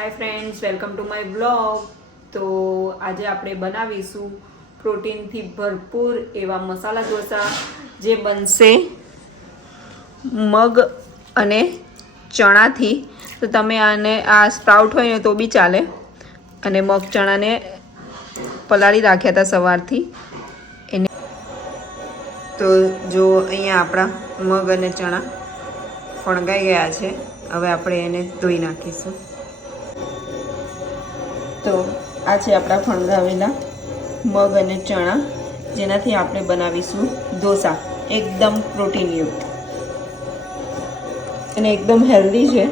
Hi friends, welcome to my blog. तो आज આપણે બનાવીશું પ્રોટીનથી ભરપૂર એવા મસાલા ઢોસા જે બનશે મગ અને ચણાથી। તો તમે આને આ સ્પ્રાઉટ હોય ને તો બી ચાલે, અને મગ ચણાને પલાળી રાખ્યા હતા સવારથી એને। તો જો અહીંયા આપણા મગ અને ચણા ફણગાઈ ગયા છે। હવે આપણે એને ધોઈ નાખીશું। તો આ છે આપણા ફણગાવેલા મગ અને ચણા, જેનાથી આપણે બનાવીશું ઢોસા। એકદમ પ્રોટીનયુક્ત અને એકદમ હેલ્ધી છે।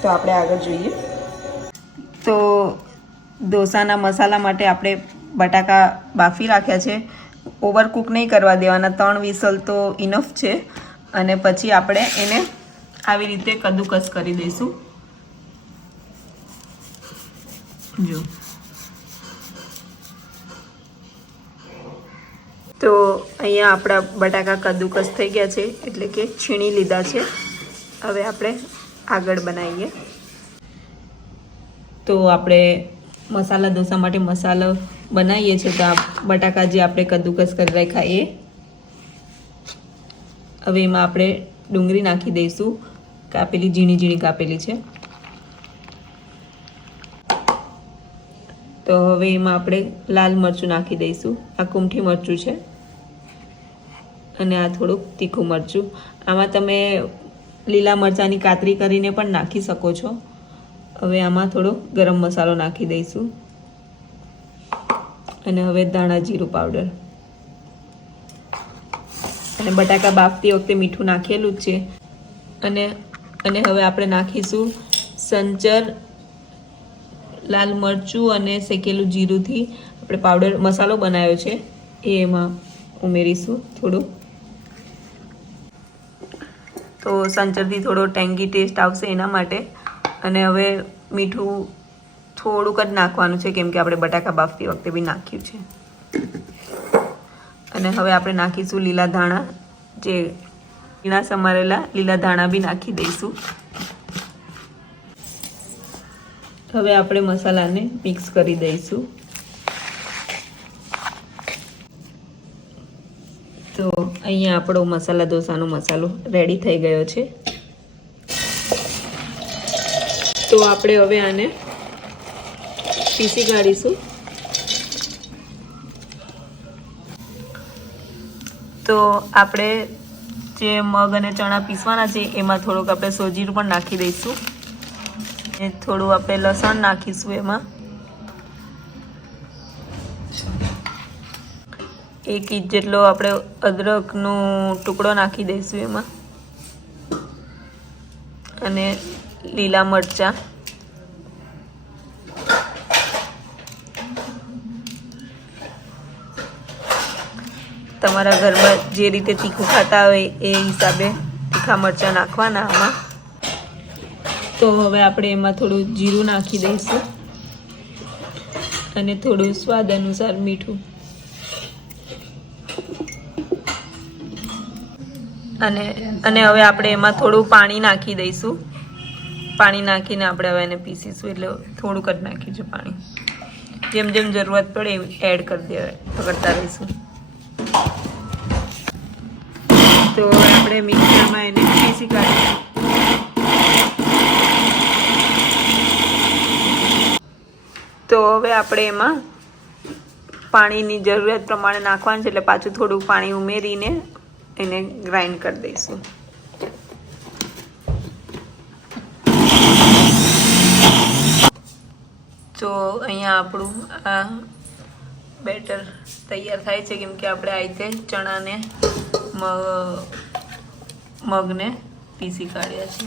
તો આપણે આગળ જોઈએ। તો ઢોસાના મસાલા માટે આપણે બટાકા બાફી રાખ્યા છે। ઓવરકુક નહીં કરવા દેવાના, 3 વિસલ તો ઇનફ છે। અને પછી આપણે એને આવી રીતે કદ્દુકસ કરી દઈશું। જો તો અહીંયા આપણા બટાકા કદ્દુકસ થઈ ગયા છે, એટલે કે છીણી લીધા છે। હવે આપણે આગળ બનાવીએ। તો આપણે મસાલા ઢોસા માટે મસાલો બનાવીએ છીએ। તો આ બટાકા જે આપણે કદ્દુકસ કરી રાખ્યા એ હવે એમાં આપણે ડુંગળી નાખી દઈશું, કાપેલી ઝીણી ઝીણી કાપેલી છે। તો હવે એમાં આપણે લાલ મરચું નાખી દઈશું। આ કુમઠી મરચું છે અને આ થોડુંક તીખું મરચું। આમાં તમે લીલા મરચાંની કાતરી કરીને પણ નાખી શકો છો। હવે આમાં થોડો ગરમ મસાલો નાખી દઈશું અને હવે ધાણા જીરું પાવડર, અને બટાકા બાફતી વખતે મીઠું નાખેલું જ છે। અને હવે આપણે નાખીશું સંચર, લાલ મરચું અને શેકેલું જીરુંથી આપણે પાવડર મસાલો બનાવ્યો છે એ એમાં ઉમેરીશું થોડું। તો સંચરથી થોડો ટેંગી ટેસ્ટ આવશે એના માટે। અને હવે મીઠું થોડુંક જ નાખવાનું છે, કેમ કે આપણે બટાકા બાફતી વખતે બી નાખ્યું છે। અને હવે આપણે નાખીશું લીલા ધાણા, જે ઝીણા સમારેલા લીલા ધાણા બી નાખી દઈશું। હવે આપણે મસાલાને મિક્સ કરી દઈશું। તો અહીંયા આપણો મસાલા ઢોસાનો મસાલો રેડી થઈ ગયો છે। તો આપણે હવે આને પીસી કાઢીશું। તો આપણે જે મગ અને ચણા પીસવાના છે એમાં થોડુંક આપણે સોજીરું પણ નાખી દઈશું, અને થોડું આપણે લસણ નાખીશું એમાં। 1 ઇંચ જેટલો આપણે અદરકનો ટુકડો નાખી દઈશું એમાં, અને લીલા મરચાં, તમારા ઘરમાં જે રીતે તીખું ખાતા હોય એ હિસાબે તીખા મરચાં નાખવાના આમાં। તો હવે આપણે એમાં થોડું જીરું નાખી દઈશું અને થોડું સ્વાદ અનુસાર મીઠું, અને હવે આપણે એમાં થોડું પાણી નાખી દઈશું। પાણી નાખીને આપણે હવે એને પીસીશું, એટલે થોડુંક જ નાખ્યું છે પાણી। જેમ જેમ જરૂરત પડે એડ કરતા રહીશું। તો આપણે મિક્સરમાં એને પીસી કાઢીશું। તો હવે આપણે એમાં પાણીની જરૂરિયાત પ્રમાણે નાખવાનું છે, એટલે પાછું થોડું પાણી ઉમેરીને એને ગ્રાઇન્ડ કરી દઈશું। તો અહીંયા આપણું આ બેટર તૈયાર થાય છે, કેમ કે આપણે આ રીતે ચણાને મગને પીસી કાઢ્યા છે।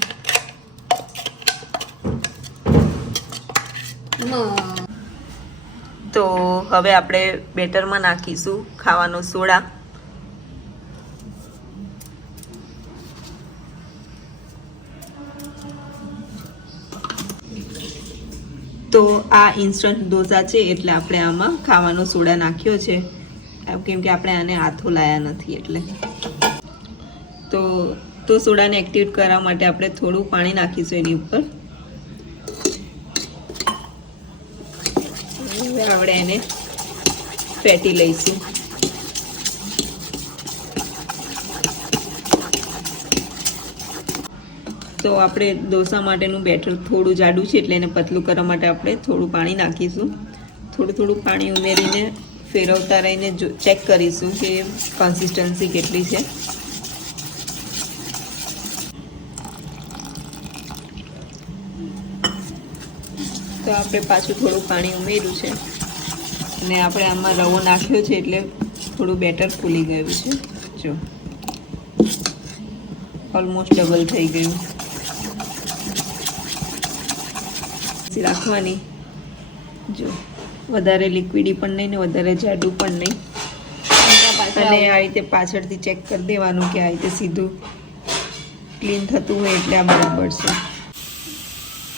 તો હવે આપણે બેટરમાં નાખીશું ખાવાનો સોડા। તો આ ઇન્સ્ટન્ટ ઢોસા છે, એટલે આપણે આમાં ખાવાનો સોડા નાખ્યો છે, કેમ કે આપણે આને હાથો લાયા નથી એટલે। તો સોડાને એક્ટિવેટ કરવા માટે આપણે થોડું પાણી નાખીશું એની ઉપર। આપણે એને ફેટી લઈશું. તો આપણે ઢોસા માટેનું બેટર થોડું જાડું છે એટલે એને પતલું કરવા માટે આપણે થોડું પાણી નાખીશું. થોડું પાણી ઉમેરીને ફેરવતા રહીને ચેક કરીશું કે કન્સિસ્ટન્સી કેટલી છે. તો આપણે પાછું થોડું પાણી ઉમેર્યું છે અને આપણે આમાં રવો નાખ્યો છે એટલે થોડું બેટર ફૂલી ગયું છે. જો ઓલમોસ્ટ ડબલ થઈ ગયું. રાખવાની, જો વધારે લિક્વિડી પણ નહીં ને વધારે જાડું પણ નહીં. અને આ રીતે પાછળથી ચેક કરી દેવાનું કે આ રીતે સીધું ક્લીન થતું હોય એટલે આ બરાબર છે.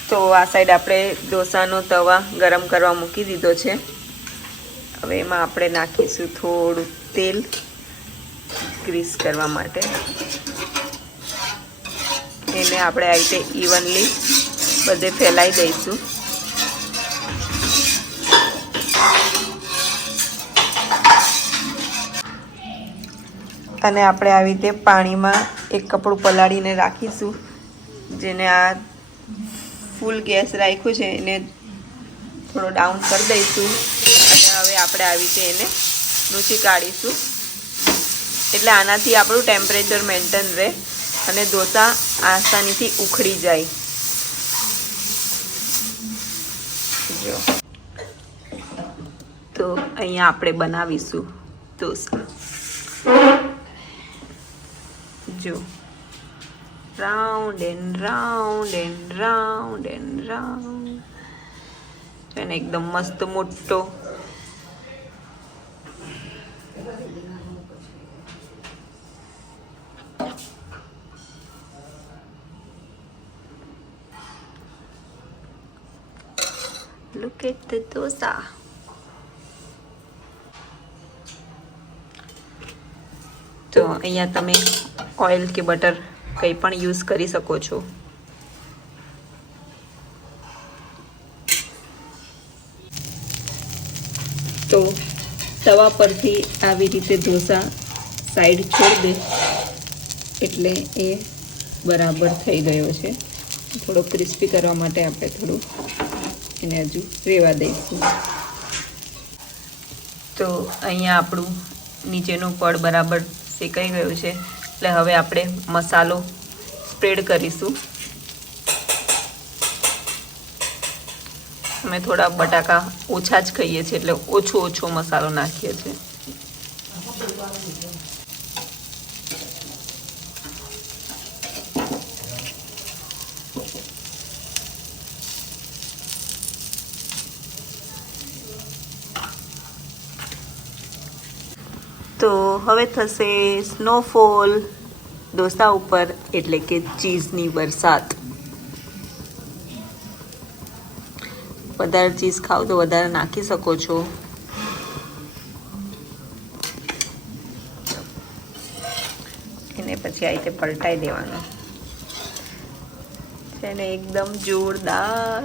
તો આ સાઈડ આપણે ઢોસાનો તવા ગરમ કરવા મૂકી દીધો છે. હવે એમાં આપણે નાખીશું થોડું તેલ ગ્રીસ કરવા માટે. એને આપણે આ રીતે ઇવનલી બધે ફેલાઈ દઈશું. અને આપણે આવી રીતે પાણીમાં એક કપડું પલાળીને રાખીશું. જેને આ ફૂલ ગેસ રાખ્યું છે એને થોડો ડાઉન કરી દઈશું. અને હવે આપણે આવી રીતે એને નૂચી કાઢીશું. એટલે આનાથી આપણું ટેમ્પરેચર મેન્ટેન રહે અને ઢોસા આસાનીથી ઉખડી જાય. જો તો અહીંયા આપણે બનાવીશું ઢોસા. જો round and round and round and round. એને એકદમ મસ્ત મોટો look at the dosa. તો અહીંયા તમે ઓઇલ કે બટર કંઈ પણ યુઝ કરી શકો છો. તો તવા પરથી આવી રીતે ઢોસા સાઈડ છોડી દે એટલે એ બરાબર થઈ ગયો છે. થોડો ક્રિસ્પી કરવા માટે આપણે થોડું એને હજુ રહેવા દઈશું. તો અહીંયા આપણું નીચેનું પડ બરાબર શેકાઈ ગયું છે એટલે હવે આપણે મસાલો સ્પ્રેડ કરીશું. અમે થોડા બટાકા ઓછા જ ખાઈએ છીએ એટલે ઓછો મસાલો નાખીએ છીએ. તો હવે થશે સ્નોફોલ ઢોસા ઉપર, એટલે કે ચીઝની વરસાદ. વધારે ચીઝ ખાવ તો વધારે નાખી શકો છો. એને પછી આ રીતે પલટાઈ દેવાનું છે ને એકદમ જોરદાર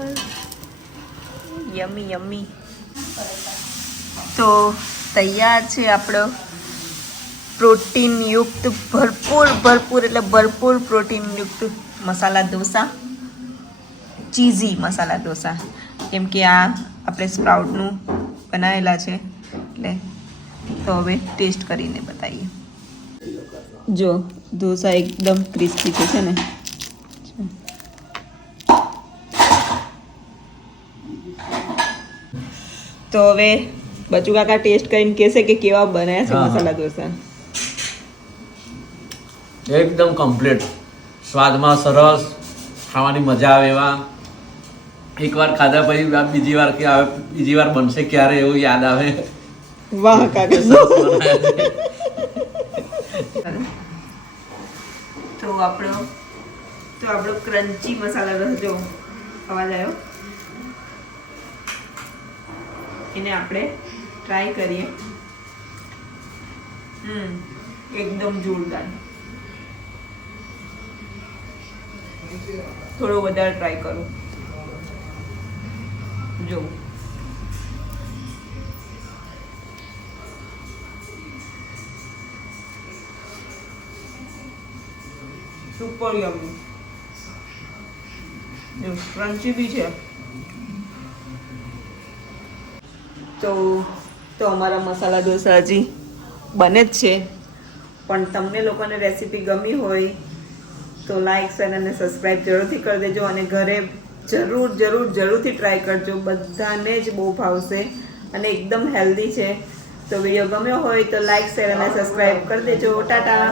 યમી યમી. તો તૈયાર છે આપણો પ્રોટીનયુક્ત ભરપૂર એટલે ભરપૂર પ્રોટીનયુક્ત મસાલા ઢોસા, ચીઝી મસાલા ઢોસા. કેમ કે આ આપણે સ્પ્રાઉટનું બનાવેલા છે એટલે. તો હવે ટેસ્ટ કરીને બતાવીએ. જો ઢોસા એકદમ ક્રિસ્પી છે ને. તો હવે બચુ કાકા ટેસ્ટ કરીને કહેશે કે કેવા બનાયા છે મસાલા ઢોસા. એકદમ કમ્પ્લીટ, સ્વાદમાં સરસ, ખાવાની મજા આવે એવા. એકવાર ખાધા પછી બીજી વાર બનશે ક્યારે એવું યાદ આવે. વાહ કાકા. તો આપણો ક્રન્ચી મસાલા ઢોસા, જો અવાજ આવ્યો, એને આપણે ટ્રાય કરીએ. એકદમ જોરદાર. થોડો વધારે ટ્રાય કરું. જો સુપર યમી, ક્રન્ચી બી છે. તો અમારા મસાલા ઢોસા હજી બને જ છે, પણ તમને લોકોને રેસીપી ગમી હોય તો લાઈક શેર અને સબસ્ક્રાઈબ જરૂરથી કરી દેજો, અને ઘરે જરૂરથી ટ્રાય કરજો. બધાને જ બહુ ભાવશે અને એકદમ હેલ્ધી છે. તો વિડીયો ગમ્યો હોય તો લાઈક શેર અને સબસ્ક્રાઈબ કરી દેજો. ટાટા.